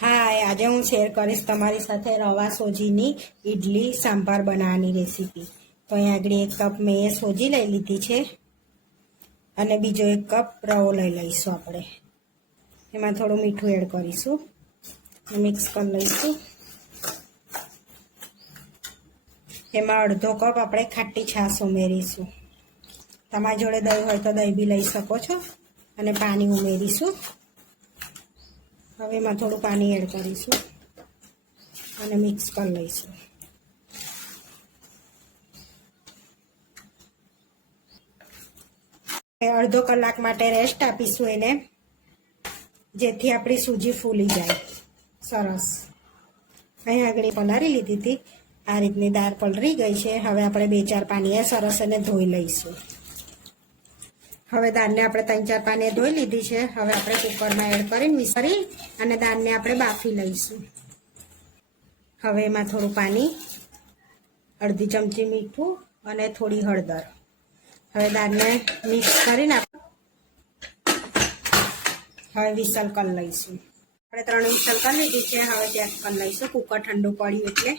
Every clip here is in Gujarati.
હાય આજે હું શેર કરીશ તમારી સાથે રવા સોજીની ઈડલી સાંભાર બનાવવાની રેસીપી તો અહીંયા આગળ એક કપ મેં સોજી લઈ લીધી છે. અને બીજો એક કપ રવો લઈ લઈશું આપણે. એમાં થોડું મીઠું એડ કરીશું. મિક્સ કરી લઈશું. એમાં અડધો કપ આપણે ખાટી છાશ ઉમેરીશું. તમારી જોડે દહીં હોય તો દહીં બી લઈ શકો છો. અને પાણી ઉમેરીશું. હવે એમાં થોડું પાણી એડ કરીશું અને મિક્સ કરી લઈશું. અડધો કલાક માટે રેસ્ટ આપીશું એને, જેથી આપણી સૂજી ફૂલી જાય. સરસ. અહીં આગળ પલારી લીધી હતી. આ રીતની દાળ પલરી ગઈ છે. હવે આપણે બે ચાર પાણીએ સરસ એને ધોઈ લઈશું. હવે દાળને આપણે ત્રણ, ચાર પાને ધોઈ લીધી છે. હવે આપણે કુકરમાં એડ કરીને વિસરી અને દાળને આપણે બાફી લઈશું. હવે એમાં થોડું પાણી, અડધી ચમચી મીઠું અને થોડી હળદર. હવે દાળને મિક્સ કરીને હવે વિસલ કરી લઈશું. આપણે ત્રણ વિસલ કરી લીધી છે. હવે ચેક કરી લઈશું. કુકર ઠંડુ પડ્યું એટલે.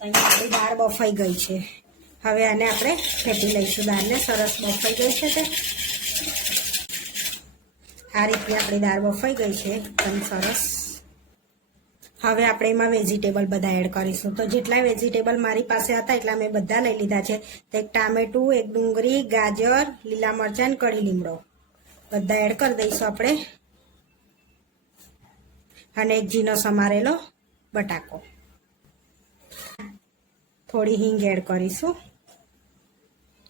અહીંયા આપણી દાળ બફાઈ ગઈ છે. હવે આને આપણે ફેંટી લઈશું. દાળને સરસ બફાઈ ગઈ છે તે. આ રીતે આપણી દાળ બફાઈ ગઈ છે. એકદમ સરસ. હવે આપણે એમાં વેજીટેબલ બધા એડ કરીશું. તો જેટલા વેજીટેબલ મારી પાસે હતા એટલા મેં બધા લઈ લીધા છે. તો એક ટામેટું, એક ડુંગળી, ગાજર, લીલા મરચાં કઢી લીમડો. બધા એડ કરી દઈશું આપણે. અને એક ઝીનો સમારેલો બટાકો. થોડી હિંગ એડ કરીશું.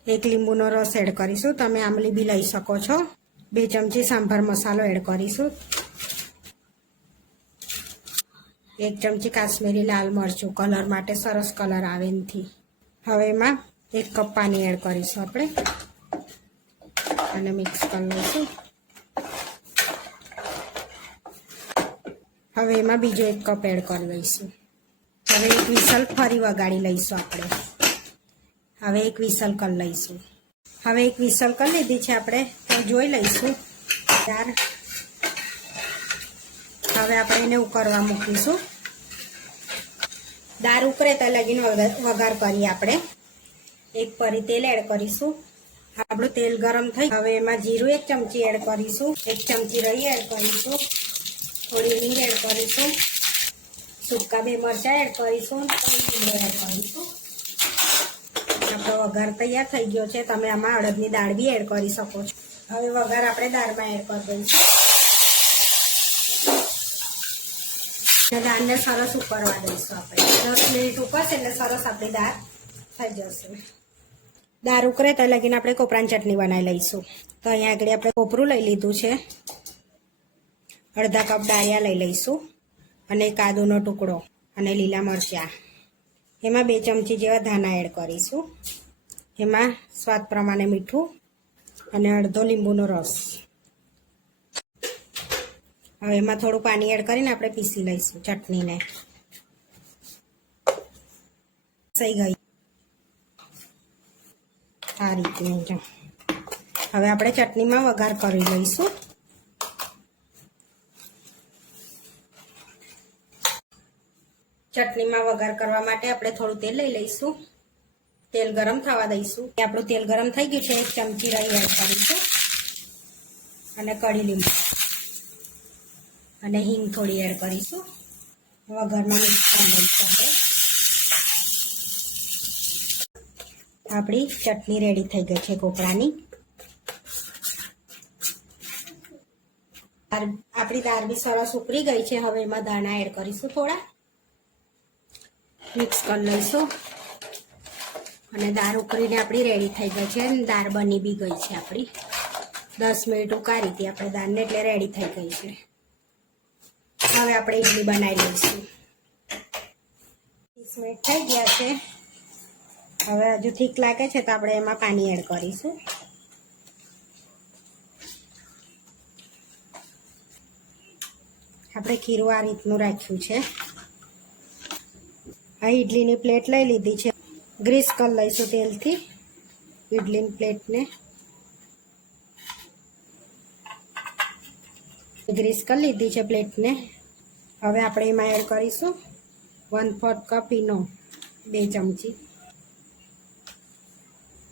એક લીંબુનો રસ એડ કરીશું. તમે આમલી બી લઈ શકો છો. બે ચમચી સાંભાર મસાલો એડ કરીશું. એક ચમચી કાશ્મીરી લાલ મરચું. કલર માટે સરસ કલર આવે એનાથી. હવે એમાં એક કપ પાણી એડ કરીશું આપણે. અને મિક્સ કરી લઈશું. હવે એમાં બીજો એક કપ એડ કરી લઈશું. હવે એક વિસલ ફરી વગાડી લઈશું આપણે. હવે એક વિસલ કરી લઈશું. હવે એક વિસલ કરી લીધી છે આપણે. તો જોઈ લઈશું. ત્યાર હવે આપણે એને ઉકળવા મૂકીશું. દાળ ઉકળે તો લગીને વઘાર કરીએ આપણે. એક પરી તેલ એડ કરીશું. આપણું તેલ ગરમ થઈ હવે એમાં જીરું એક ચમચી એડ કરીશું. એક ચમચી રહી એડ કરીશું. થોડી હિંગ એડ કરીશું. સૂકા બે મરચાં એડ કરીશું. લીમડો એડ કરીશું. આપણો વઘાર તૈયાર થઈ ગયો છે. તમે આમાં અડદની દાળ બી એડ કરી શકો છો. હવે વઘાર આપણે દાળમાં એડ કરી દઈશું. દાળને સરસ ઉકળવા દઈશું આપણે. દસ મિનિટ ઉકળશે એટલે સરસ આપણી દાળ થઈ જશે. દાળ ઉકળે તો લગીને આપણે કોપરાની ચટણી બનાવી લઈશું. તો અહીંયા આગળ આપણે કોપરું લઈ લીધું છે. અડધા કપ ડાળિયા લઈ લઈશું. અને કાદુનો ટુકડો. અને લીલા મરચાં. એમાં બે ચમચી જેવા ધાના એડ કરીશું. એમાં સ્વાદ પ્રમાણે મીઠું અને અડધો લીંબુનો રસ. હવે એમાં થોડું પાણી એડ કરીને આપણે પીસી લઈશું ચટણીને. સહી ગઈ. આ રીતની હવે આપણે ચટણીમાં વઘાર કરી લઈશું. ચટણીમાં વઘાર કરવા માટે આપણે થોડું તેલ લઈ લઈશું. તેલ ગરમ થવા દઈશું. આપણું તેલ ગરમ થઈ ગયું છે, એક ચમચી રહી એડ કરીશું અને કઢી લીંબુ અને હિંગ થોડી એડ કરીશું. વઘારમાં મિક્સ લઈશું આપણે. ચટણી રેડી થઈ ગઈ છે કોપરાની. આપણી દાળ બી સરસ ઉકળી ગઈ છે. હવે એમાં દાણા એડ કરીશું થોડા. મિક્સ કરી લઈશું. અને દાળ ઉકળીને આપણી રેડી થઈ ગઈ છે. અને દાળ બની બી ગઈ છે આપણી. દસ મિનિટ ઉકાળી હતી આપણે દાળને એટલે રેડી થઈ ગઈ છે. હવે આપણે ઇડલી બનાવી લઈશું. ત્રીસ મિનિટ થઈ ગયા છે. હવે હજુ ઠીક લાગે છે તો આપણે એમાં પાણી એડ કરીશું. આપણે ખીરું આ રીતનું રાખ્યું છે. આ ઇડલીની પ્લેટ લઈ લીધી છે. ગ્રીસ કરી લઈશું તેલથી. ઇડલીની પ્લેટને. ગ્રીસ કરી લીધી છે પ્લેટને. હવે આપણે એમાં એડ કરીશું વન ફોર્થ કપ ઇનો બે ચમચી.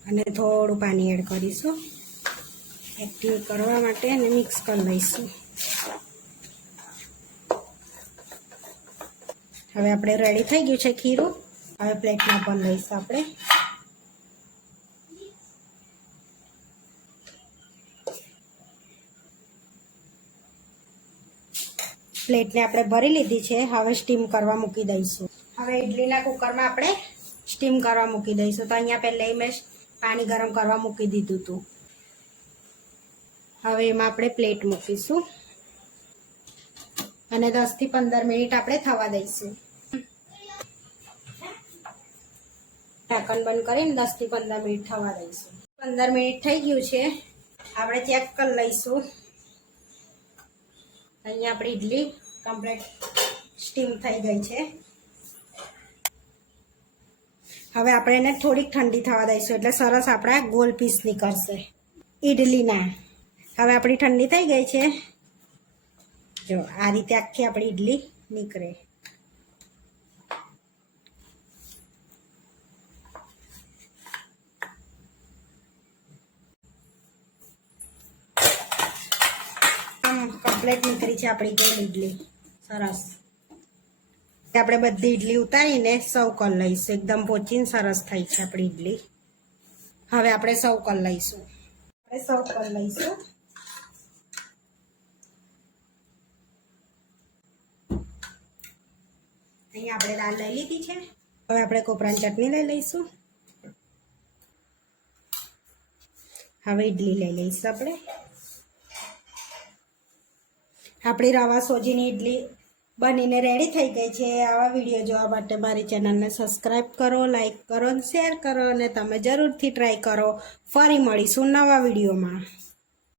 અને થોડું પાણી એડ કરીશું. એક્ટિવ કરવા માટે અને મિક્સ કરી લઈશું. હવે આપણે રેડી થઈ ગયું છે ખીરું. હવે પ્લેટમાં પણ લઈશું આપણે. પ્લેટને આપણે ભરી લીધી છે. હવે સ્ટીમ કરવા મૂકી દઈશું. હવે ઇડલીના કુકરમાં આપણે સ્ટીમ કરવા મૂકી દઈશું. તો અહીંયા પહેલાં મેં પાણી ગરમ કરવા મૂકી દીધું હતું. હવે એમાં આપણે પ્લેટ મૂકીશું. અને દસથી પંદર મિનિટ આપણે થવા દઈશું. ઢાંકણ બંધ કરીને દસથી પંદર મિનિટ થવા દઈશું. પંદર મિનિટ થઈ ગયું છે. આપણે ચેક કરી લઈશું. અહીંયા આપણી ઇડલી કમ્પ્લીટ સ્ટીમ થઈ ગઈ છે. હવે આપણે એને થોડીક ઠંડી થવા દઈશું, એટલે સરસ આપણા ગોલ પીસ નીકળશે. ઇડલીના હવે આપણી ઠંડી થઈ ગઈ છે. જો, આ રીતે આખી આપણી ઇડલી નીકળે. કમ્પ્લીટ નીકળી છે આપણી ગોળ ઇડલી સરસ. આપણે બધી ઇડલી ઉતારીને સર્વ કરી લઈશું. એકદમ પોચીને સરસ થઈ છે આપણી ઇડલી હવે આપણે સર્વ કરી લઈશું. આપણે સર્વ કરી લઈશું. અહીંયા આપણે દાળ લઈ લીધી છે. હવે આપણે કોપરાની ચટણી લઈ લઈશું. હવે ઇડલી લઈ લઈશું આપણે. આપણી રવા સોજીની ઇડલી બનીને રેડી થઈ ગઈ છે. આવા વીડિયો જોવા માટે મારી ચેનલને સબસ્ક્રાઈબ કરો લાઈક કરો અને શેર કરો અને તમે જરૂરથી ટ્રાય કરો. ફરી મળીશું નવા વિડીયોમાં